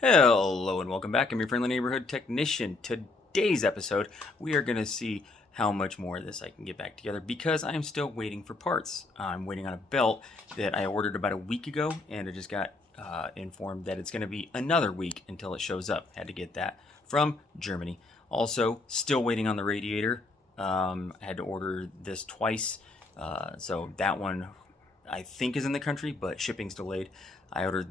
Hello and welcome back. I'm your friendly neighborhood technician. Today's episode, we are going to see how much more of this I can get back together because I'm still waiting for parts. I'm waiting on a belt that I ordered about a week ago, and I just got informed that it's going to be another week until it shows up. Had to get that from Germany. Also, still waiting on the radiator. I had to order this twice, so that one I think is in the country, but shipping's delayed. I ordered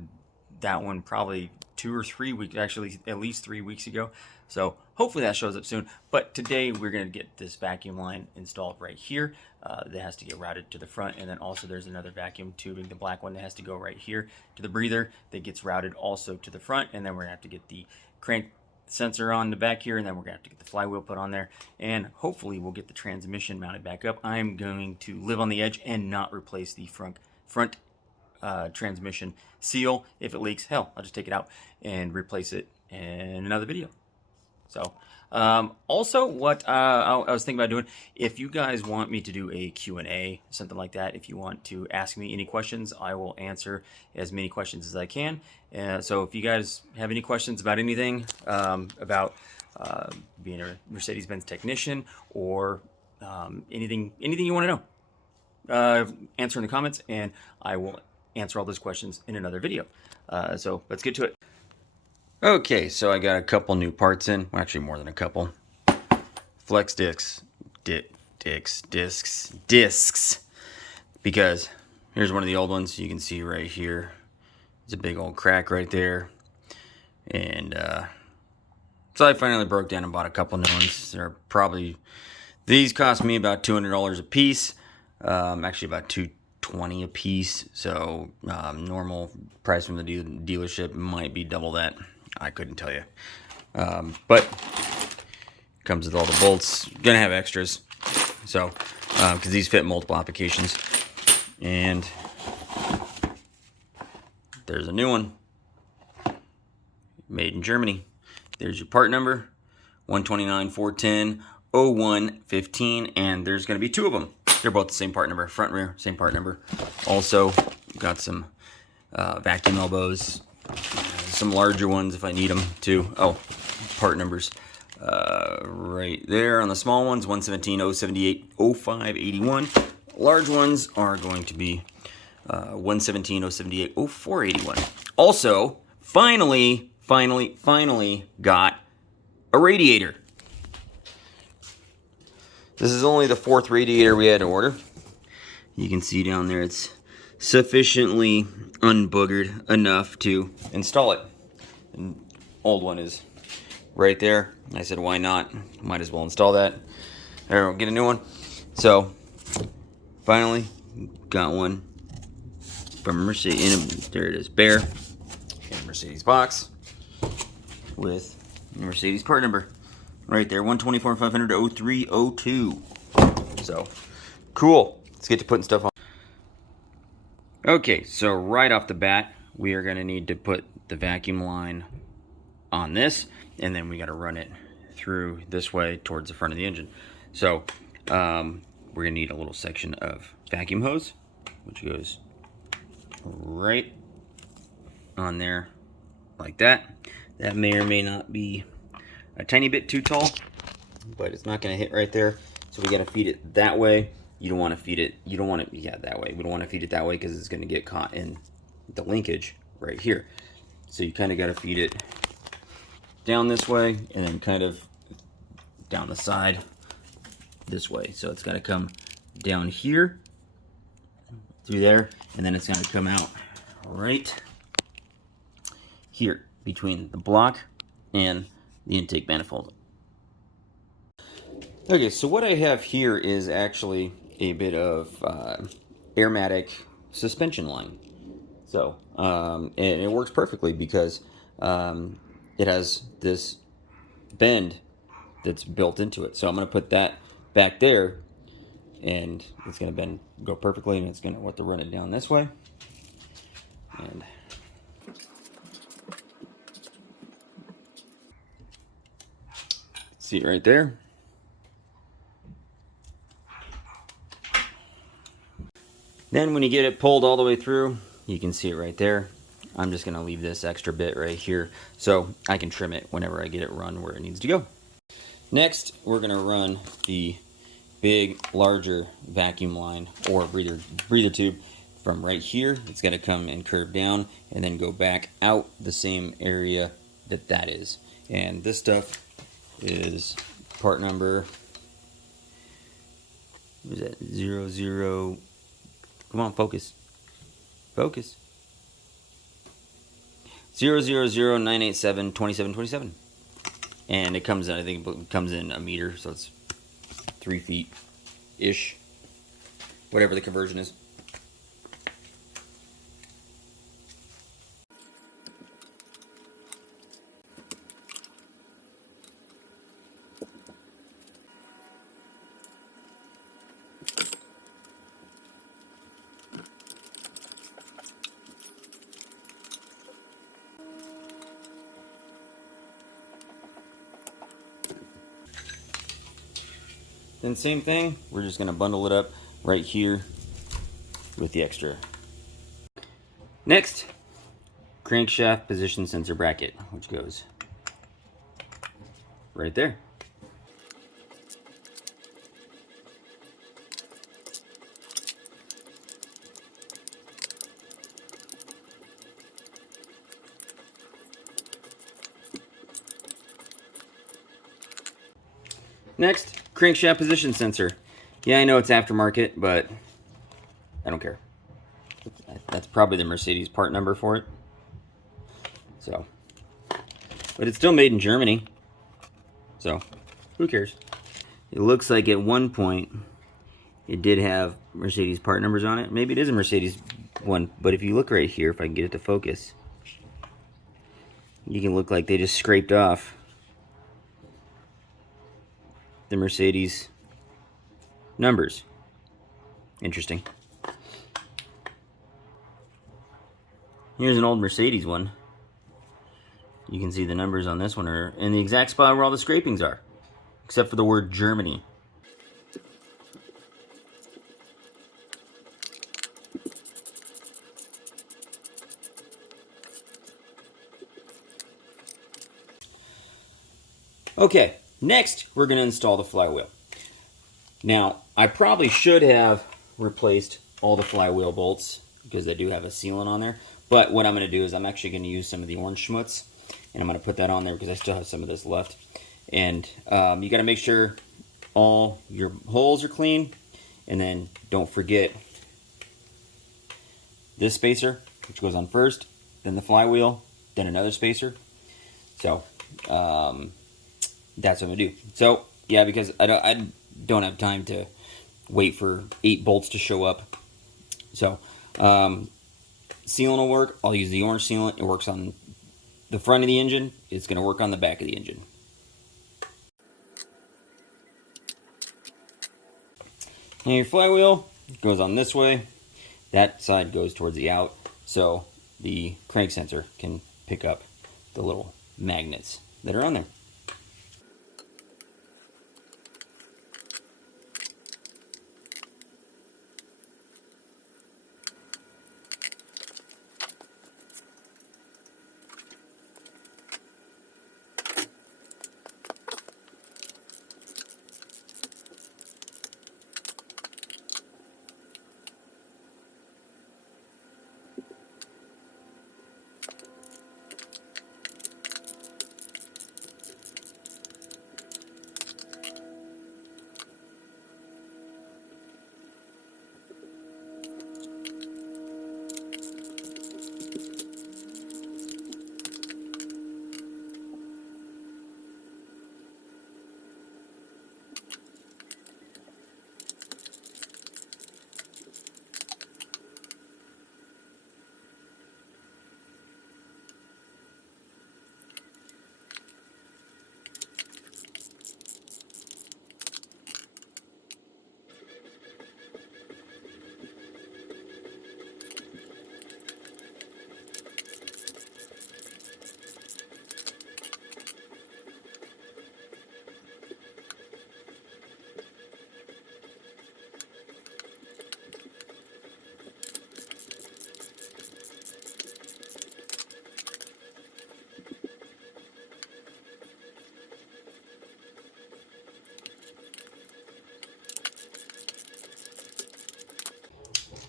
that one probably 2 or 3 weeks, actually at least 3 weeks ago. So hopefully that shows up soon. But today we're going to get this vacuum line installed right here. That has to get routed to the front, and then also there's another vacuum tubing, the black one, that has to go right here to the breather that gets routed also to the front, and then we're going to have to get the crank sensor on the back here, and then we're going to have to get the flywheel put on there, and hopefully we'll get the transmission mounted back up. I'm going to live on the edge and not replace the front transmission seal. If it leaks, hell, I'll just take it out and replace it in another video. So also what I was thinking about doing, if you guys want me to do a Q&A, something like that, if you want to ask me any questions, I will answer as many questions as I can. So if you guys have any questions about anything, about being a Mercedes-Benz technician, or anything you want to know, answer in the comments, and I will answer all those questions in another video. So let's get to it. Okay, so I got a couple new parts in. Well, actually more than a couple. Flex discs. Discs. Because here's one of the old ones. You can see right here. There's a big old crack right there. And so I finally broke down and bought a couple new ones. These cost me about $200 a piece. Actually about $220 a piece. So normal price from the dealership might be double that. I couldn't tell you. But comes with all the bolts. Gonna have extras. So because these fit multiple applications. And there's a new one. Made in Germany. There's your part number. 129 410 0115, and there's going to be two of them. They're both the same part number, front rear, same part number. Also got some vacuum elbows, some larger ones if I need them too. Oh, part numbers right there on the small ones, 117 078 0581. Large ones are going to be 117 078 0481. Also, finally got a radiator. This is only the fourth radiator we had to order. You can see down there it's sufficiently unboogered enough to install it. The old one is right there. I said, why not? Might as well install that. There, we'll get a new one. So, finally got one from Mercedes. There it is, bare in a Mercedes box with Mercedes part number. Right there, 124 500 0302. So, cool. Let's get to putting stuff on. Okay, so right off the bat, we are going to need to put the vacuum line on this, and then we got to run it through this way towards the front of the engine. So, we're going to need a little section of vacuum hose, which goes right on there like that. That may or may not be a tiny bit too tall, but it's not going to hit right there. So we got to feed it that way. You don't want to feed it, that way. We don't want to feed it that way because it's going to get caught in the linkage right here. So you kind of got to feed it down this way and then kind of down the side this way. So it's got to come down here through there, and then it's going to come out right here between the block and the intake manifold. Okay, so what I have here is actually a bit of airmatic suspension line. So, and it works perfectly because it has this bend that's built into it. So I'm going to put that back there, and it's going to go perfectly, and it's going to want to run it down this way. And see it right there. Then when you get it pulled all the way through, you can see it right there. I'm just going to leave this extra bit right here so I can trim it whenever I get it run where it needs to go. Next, we're going to run the big, larger vacuum line or breather tube from right here. It's going to come and curve down and then go back out the same area that is. And this stuff is part number, what is that, 00, come on, focus, 00009872727. And it comes in, I think it comes in a meter, so it's 3 feet-ish, whatever the conversion is. Then same thing, we're just going to bundle it up right here with the extra. Next, crankshaft position sensor bracket, which goes right there. Next, crankshaft position sensor. Yeah, I know it's aftermarket, but I don't care. That's probably the Mercedes part number for it. So, but it's still made in Germany. So, who cares? It looks like at one point it did have Mercedes part numbers on it. Maybe it is a Mercedes one, but if you look right here, if I can get it to focus, you can look like they just scraped off the Mercedes numbers. Interesting. Here's an old Mercedes one. You can see the numbers on this one are in the exact spot where all the scrapings are, except for the word Germany. Okay, next we're going to install the flywheel. Now, I probably should have replaced all the flywheel bolts because they do have a sealant on there. But what I'm going to do is I'm actually going to use some of the orange schmutz, and I'm going to put that on there because I still have some of this left. And you got to make sure all your holes are clean, and then don't forget this spacer, which goes on first, then the flywheel, then another spacer. So that's what I'm gonna do. So yeah, because I don't have time to wait for 8 bolts to show up. So sealant will work. I'll use the orange sealant. It works on the front of the engine. It's gonna work on the back of the engine. Now your flywheel goes on this way. That side goes towards the out, so the crank sensor can pick up the little magnets that are on there.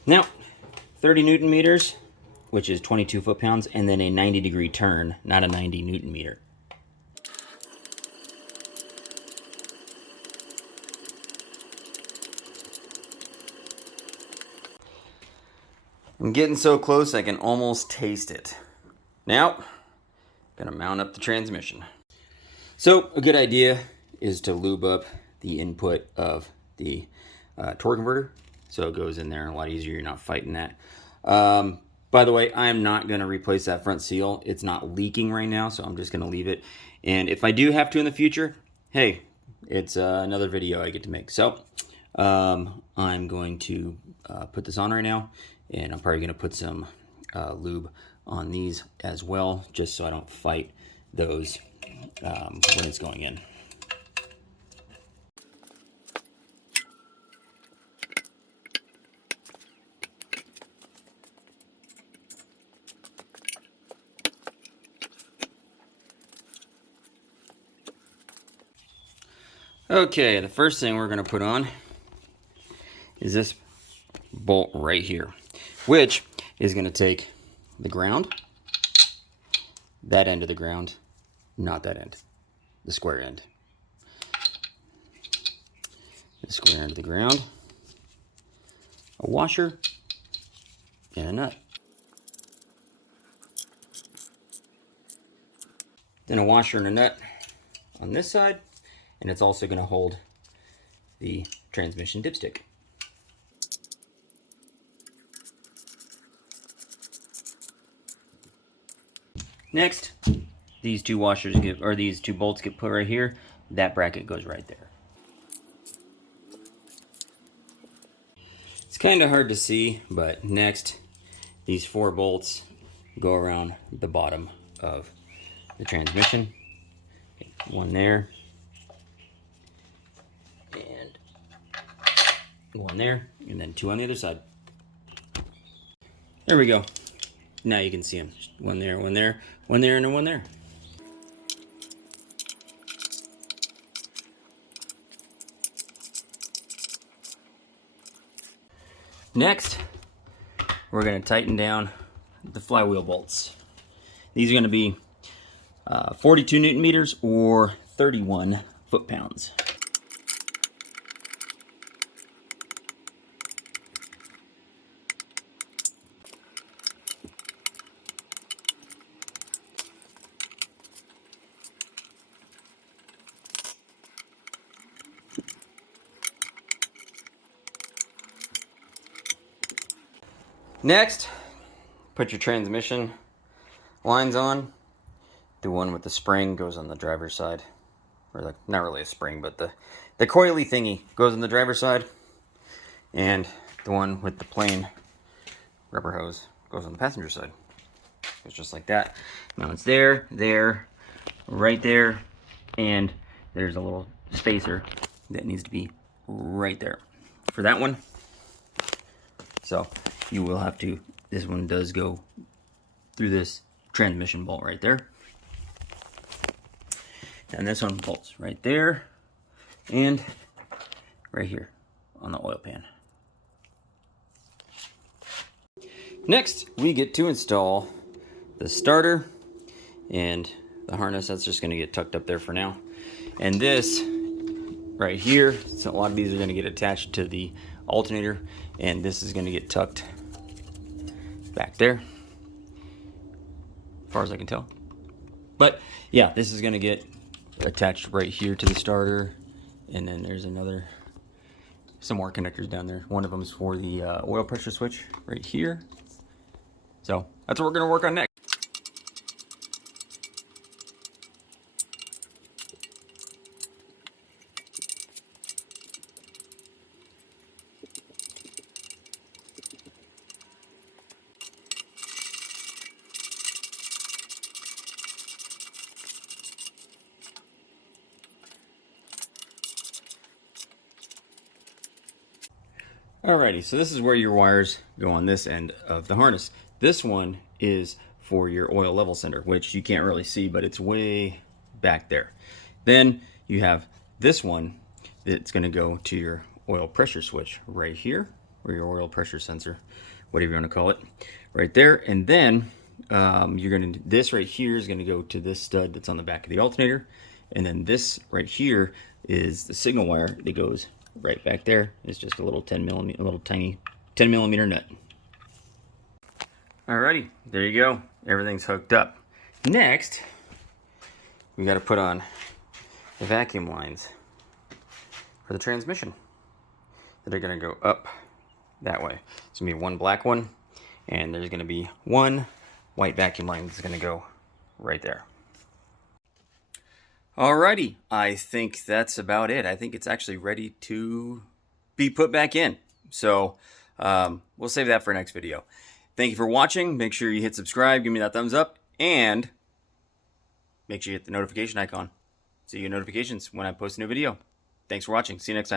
Now, 30 Newton meters, which is 22 foot-pounds, and then a 90-degree turn, not a 90 Newton meter. I'm getting so close I can almost taste it. Now, gonna mount up the transmission. So, a good idea is to lube up the input of the torque converter, so it goes in there a lot easier. You're not fighting that. By the way, I'm not going to replace that front seal. It's not leaking right now, so I'm just going to leave it. And if I do have to in the future, hey, it's another video I get to make. So I'm going to put this on right now, and I'm probably going to put some lube on these as well, just so I don't fight those when it's going in. Okay, the first thing we're going to put on is this bolt right here, which is going to take the ground, that end of the ground, not that end, the square end. The square end of the ground, a washer, and a nut. Then a washer and a nut on this side, and it's also going to hold the transmission dipstick. Next, these two washers these two bolts get put right here. That bracket goes right there. It's kind of hard to see, but next, these 4 bolts go around the bottom of the transmission. One there, and one there, and then 2 on the other side. There we go. Now you can see them. One there, one there, one there, and then one there. Next, we're going to tighten down the flywheel bolts. These are going to be 42 Newton meters or 31 foot-pounds. Next, put your transmission lines on. The one with the spring goes on the driver's side. Or not really a spring, but the coily thingy goes on the driver's side. And the one with the plain rubber hose goes on the passenger side. It's just like that. Now it's there, right there, and there's a little spacer that needs to be right there for that one. So you will have to, this one does go through this transmission bolt right there. And this one bolts right there and right here on the oil pan. Next, we get to install the starter and the harness. That's just going to get tucked up there for now. And this right here, so a lot of these are going to get attached to the alternator, and this is going to get tucked back there, as far as I can tell. But yeah, this is going to get attached right here to the starter, and then there's some more connectors down there. One of them is for the oil pressure switch right here. So that's what we're going to work on next. Alrighty, so this is where your wires go on this end of the harness. This one is for your oil level center, which you can't really see, but it's way back there. Then you have this one that's going to go to your oil pressure switch right here, or your oil pressure sensor, whatever you want to call it, right there. And then this right here is going to go to this stud that's on the back of the alternator, and then this right here is the signal wire that goes right back there. It's just a little tiny 10 millimeter nut. Alrighty, there you go. Everything's hooked up. Next, we got to put on the vacuum lines for the transmission that are going to go up that way. It's going to be one black one, and there's going to be one white vacuum line that's going to go right there. Alrighty, I think that's about it. I think it's actually ready to be put back in. So we'll save that for next video. Thank you for watching. Make sure you hit subscribe, give me that thumbs up, and make sure you hit the notification icon so you get notifications when I post a new video. Thanks for watching. See you next time.